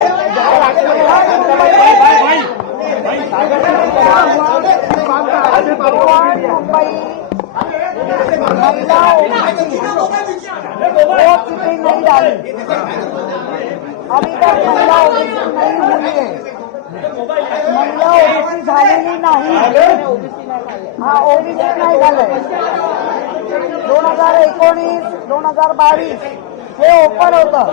महिला वो कितनी नहीं डाली अभी तक महिला ओबीसी नहीं हुई है। महिला ओबीसी झालेली नाही। हा ओबीसी नाही झालंय। 2019 2022 हे ओपन होतं।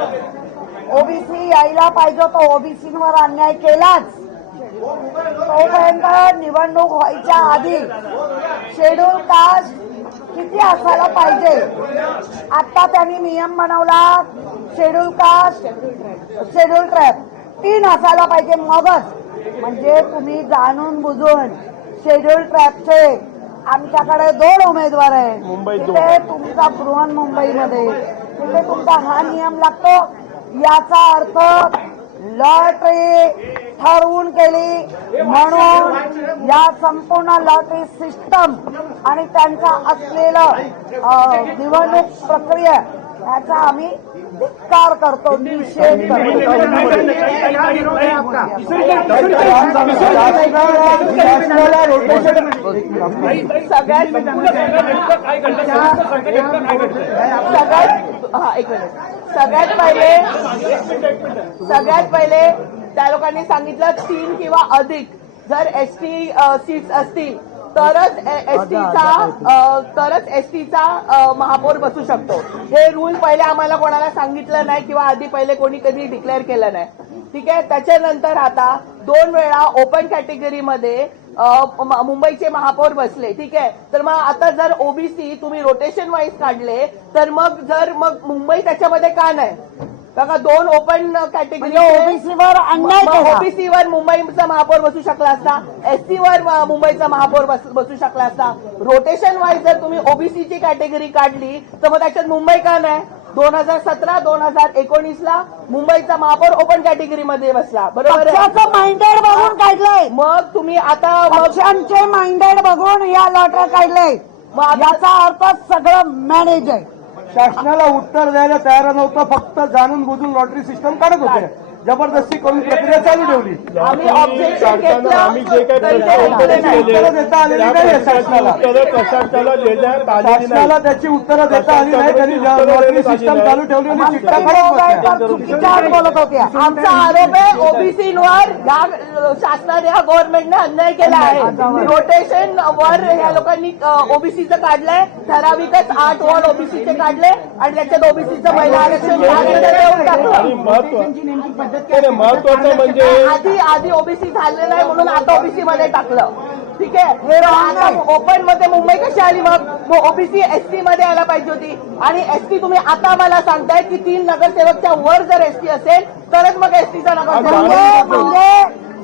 ओबीसी यायला पाहिजे तो ओबीसीवर अन्याय केलाच। तोपर्यंत निवडणूक व्हायच्या आधी शेड्यूल कास्ट किती असायला पाहिजे आता त्यांनी नियम बनवला। शेड्यूल कास्ट शेड्यूल ट्राइब 3 असायला पाहिजे मगच म्हणजे तुम्ही जाणून बुजून शेड्यूल ट्राइबचे आमच्याकडे 2 उमेदवार आहेत तिथे तुमचा बृहन्मुंबईमध्ये तिथे तुमचा हा नियम लागतो। याचा अर्थ लॉटरी ठरवून केली म्हणून या संपूर्ण लॉटरी सिस्टम आणि त्यांचा असलेलं निवडणूक प्रक्रिया याचा आम्ही धिक्कार करतो, निषेध करतो। सगळ्यात पहिले त्या लोकांनी सांगितलं 3 किंवा अधिक जर एसटी सीट्स असतील तरच एसटीचा महापौर बसू शकतो। हे रूल पहिले आम्हाला कोणाला सांगितलं नाही किंवा आधी पहिले कोणी कधी डिक्लेअर केलं नाही। ठीक आहे। त्याच्यानंतर आता 2 वेळा ओपन कॅटेगरीमध्ये मुंबईचे महापौर बसले। ठीक आहे। तर मग आता जर ओबीसी तुम्ही रोटेशन वाईज काढले तर मग मुंबई त्याच्यामध्ये का नाही? बघा 2 ओपन कॅटेगरी ओबीसीवर अन्याय ओबीसीवर मुंबईचा महापौर बसू शकला असता, एससीवर मुंबईचा महापौर बसू शकला असता। रोटेशन वाईज जर तुम्ही ओबीसीची कॅटेगरी काढली तर मग त्याच्यात मुंबई का नाही? 2017 2019 ला मुंबईचा महापौर ओपन कॅटेगरीमध्ये बसला, बरोबर आहे? माइंडेड बघून काढलंय। मग तुम्ही आता पक्षांचे माइंडेड बघून या लॉटऱ्या काढलंय। मग याचा अर्थ सगळं मॅनेज आहे। शासनाला उत्तर द्यायला तयार नव्हतं, फक्त जाणून बुजून लॉटरी सिस्टम काढत होते, जबरदस्ती करून प्रक्रिया चालू ठेवली। आम्ही ऑब्जेक्शन घेतलं, आम्ही जे काही देता आलेली नाही शासनाला त्याची उत्तरं देता आली नाही। त्यांनी लॉटरी सिस्टम चालू ठेवली आणि चिठ्ठ्या बोलत होत्या। आमचा आरोप आहे ओबीसीवर या शासनाने या गव्हर्नमेंटने अन्याय केला आहे। रोटेशन वर या लोकांनी ओबीसीचं काढलंय, ठराविकच 8 वॉर्ड ओबीसीचे काढले आणि त्याच्यात ओबीसीचं महिला आरक्षण देऊन टाकलं। महत्वाचं म्हणजे आधी ओबीसी झालेलं आहे म्हणून आता ओबीसी मध्ये टाकलं। ठीक आहे। आता ओपन मध्ये मुंबई कशी आली? मग ओबीसी एसटी मध्ये यायला पाहिजे होती आणि एसटी तुम्ही आता मला सांगताय की 3 नगरसेवकच्या वर जर एसटी असेल तरच मग एसटीचा नगरसेवक म्हणजे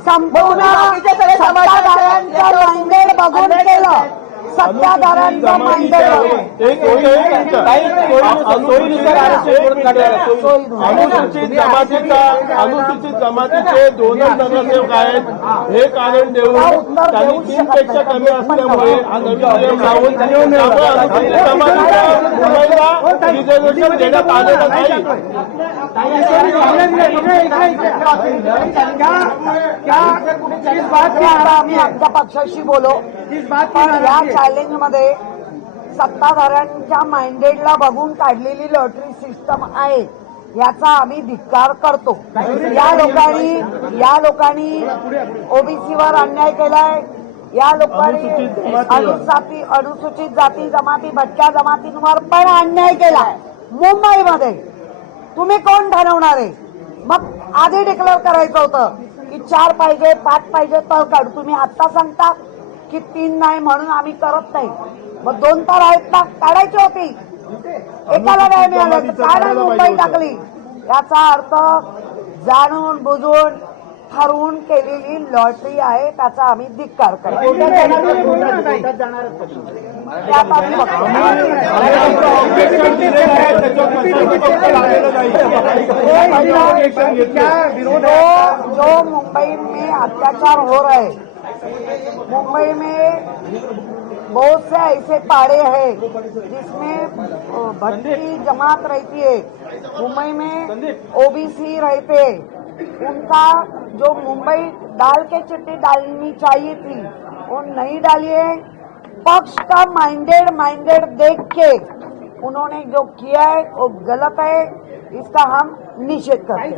संपूर्ण माइंडेड बघून केलं। सत्ताधाऱ्यांचा माइंडेड अनुसूचित जमातीचे 2च नगरसेवक आहेत हे कारण देऊन त्यांनी 3 पेक्षा कमी असल्यामुळे हा नवीन नियम लावून अनुसूचित जमातीच्या मुंबईला रिझर्वेशन देण्यात आलेलं नाही। आम्ही आमच्या पक्षाशी बोलो पण या चॅलेंज मध्ये सत्ताधाऱ्यांच्या माइंडेडला बघून काढलेली लॉटरी सिस्टम आहे याचा आम्ही धिक्कार करतो। या लोकांनी ओबीसीवर अन्याय केलाय। या लोकांनी अनुसूचित जाती जमाती भटक्या जमातींवर पण अन्याय केलाय। मुंबईमध्ये तुम्ही कोण ठरवणार आहे? मग आधी डिक्लेअर करायचं होतं की 4 पाहिजे 5 पाहिजे तर काढू। तुम्ही आता सांगता की 3 नाही म्हणून आम्ही करत नाही। मग 2 तर आहेत ना, काढायची होती। एकाला नाही मिळालं तर काय मुंबई टाकली? याचा अर्थ जाणून बुजून ठरवून केलेली लॉटरी आहे, त्याचा आम्ही धिक्कार करतो। जो मुंबई में अत्याचार हो रहा है, मुंबई में बहुत से ऐसे पाड़े हैं जिसमें भटकी जमात रहती है, मुंबई में ओबीसी रहते, उनका जो मुंबई डाल के चिट्ठी डालनी चाहिए थी वो नहीं डाली है। पक्ष का माइंडेड देख के उन्होंने जो किया है वो गलत है, इसका हम निषेध करते हैं।